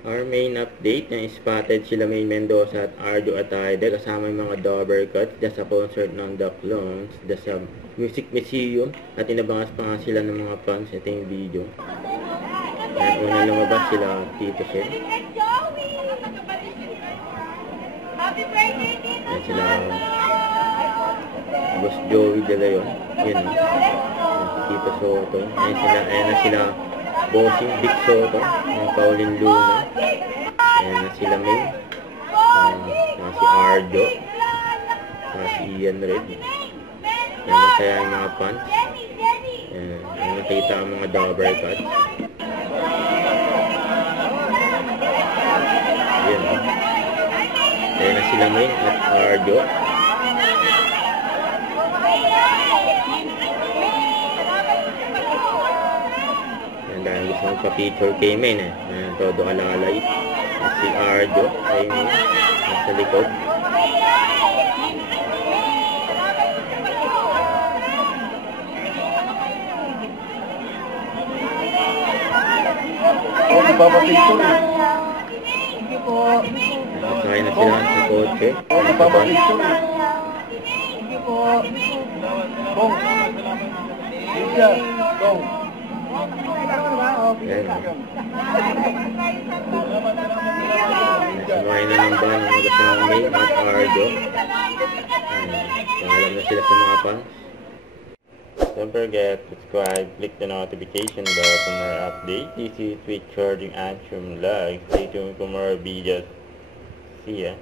Our main update na spotted sila May Mendoza at Arjo Atayde kasama yung mga Dover Cuts sa concert ng The Clones sa Music Museum at inabangas pa nga sila ng mga fans. Ito yung video. At unang lumabas sila Tito Sen. Ayan sila Boss Joey De Leon. Yan o. Si Tito Soto. Ayan na sila Bossing Big Soto ng Pauline Luna. Ayan na sila May. Si Arjo. Si Ian Red. Ayan, masaya yung mga fans. Ayan, nakita ang mga Dover Cuts. Ayan. Ayan na sila May at Arjo. Dahil gusto magpa-picture kay Main todo alalay. Si Arjo ay nasa likod. Nagpapapicture eh. Hindi po. Nakasakay na sila sa kotse. Nagpapapicture eh. Hindi po. Bong. Lydia. Bong. Ayan. Sumakay na ng van ang kasama May at Arjo. Paalam na sila sa mga fans. Don't forget to subscribe, click the notification bell for more updates. This is Switch Charging Antrim Live. Stay tuned for more videos. See ya.